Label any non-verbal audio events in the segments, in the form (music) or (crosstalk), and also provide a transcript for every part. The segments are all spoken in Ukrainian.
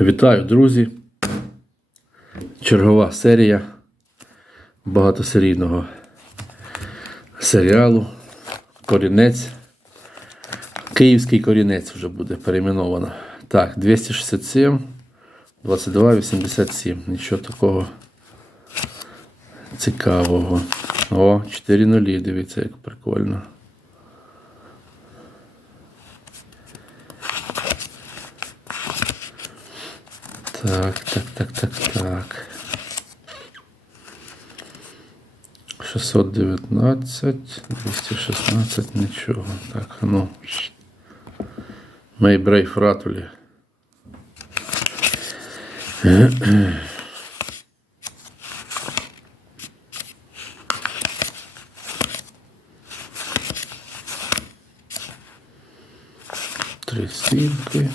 Вітаю, друзі! Чергова серія багатосерійного серіалу Корінець. Київський корінець вже буде перейменовано. Так, 267, 22, 87. Нічого такого цікавого. О, 4 нулі, дивіться, як прикольно. Так, так, так, так, так. 619, 216, нічого. Так, ну. Мейбрей фратулі. Три сімки.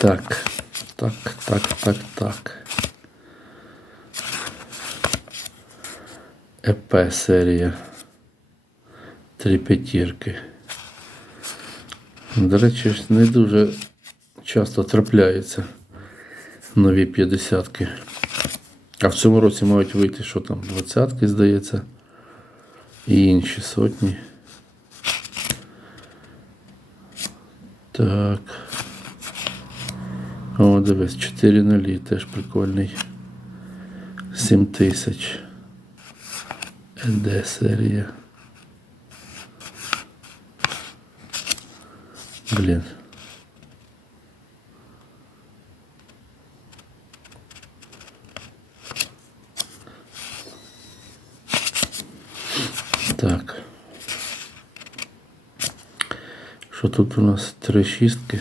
Так, так, так, так, так. ЕП серія. Три п'ятірки. До речі, не дуже часто трапляються нові п'ятдесятки. А в цьому році мають вийти, що там, двадцятки, здається, і інші сотні. Так. О, дивись, 4 нулі, теж прикольний. 7 тисяч. ЕД серія. Блін. Так. Що тут у нас? Три шістки.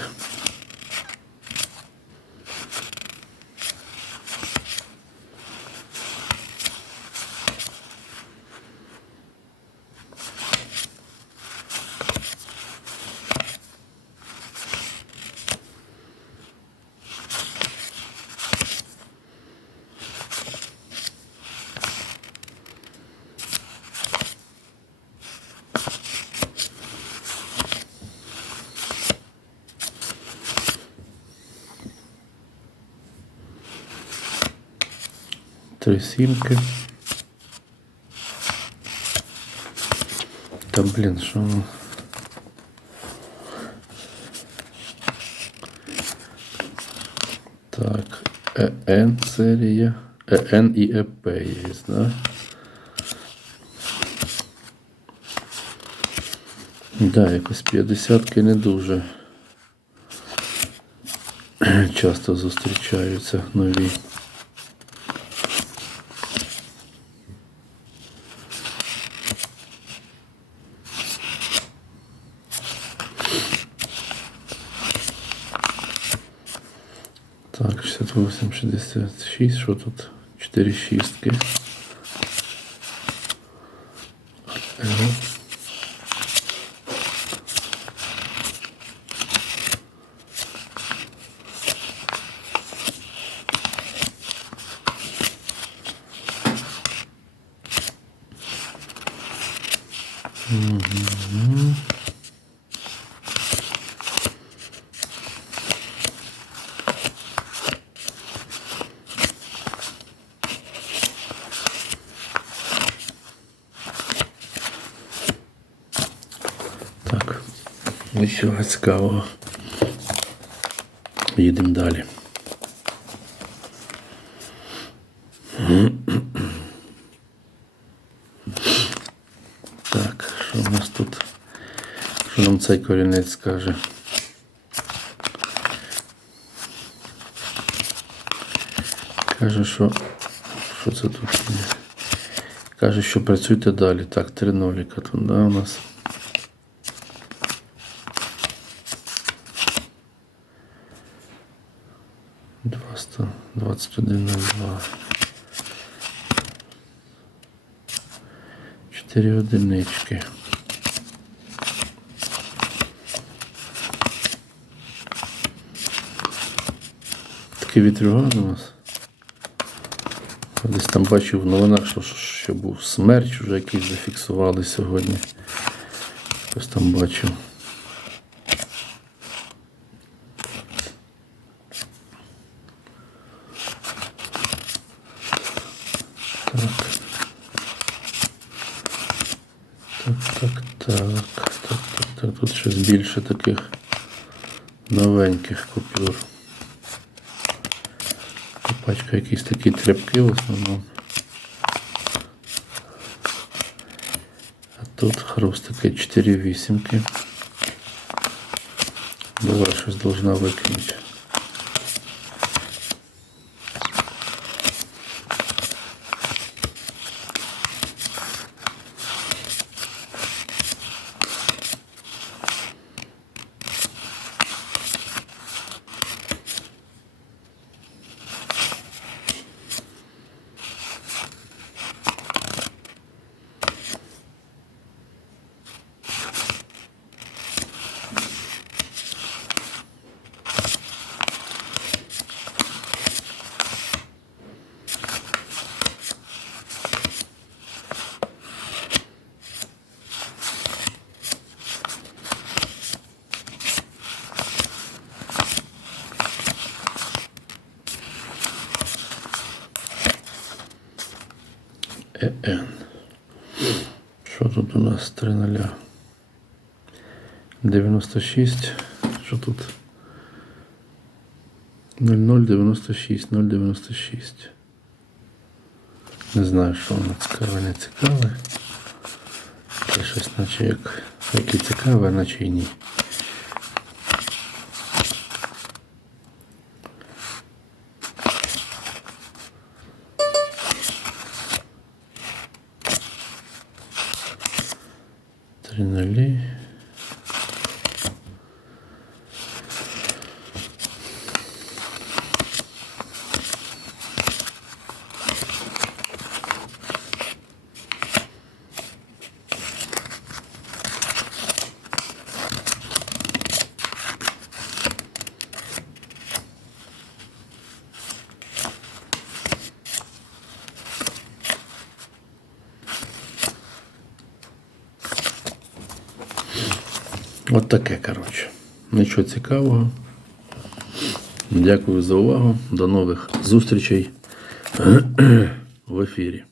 Три сімки. Та блін, що воно? Так, ЕН серія. ЕН і ЕП є, да? Да, якось 50 не дуже (clears throat) часто зустрічаються нові. Так, 68, 66, що тут? 4 шістки. Ага. Так, нічого цікавого. Їдемо далі. Так, що у нас тут? Що нам цей корінець скаже? Каже, що. Що це тут? Каже, що працюйте далі. Так, три ноліка тут, да, у нас. Двадцять двадцять один ноль два. Чотири одинички. Такий вітрюган у нас. Десь там бачив в новинах, що, що був смерч, вже якийсь зафіксували сьогодні. Щось там бачив. Так, так, так, так, так, так. Тут щось більше таких новеньких купюр. Пачка якісь такі тряпки в основному. А тут хруст такий 4 вісімки. Давай щось должна викинути. ЕН. Що тут у нас 3 нуля? 96. Що тут? 0096, 096. Не знаю, що воно цікаве, не цікаве. Це щось наче як, як і цікаве, а наче і ні. Три От таке, коротше. Нічого цікавого. Дякую за увагу. До нових зустрічей (clears throat) в ефірі.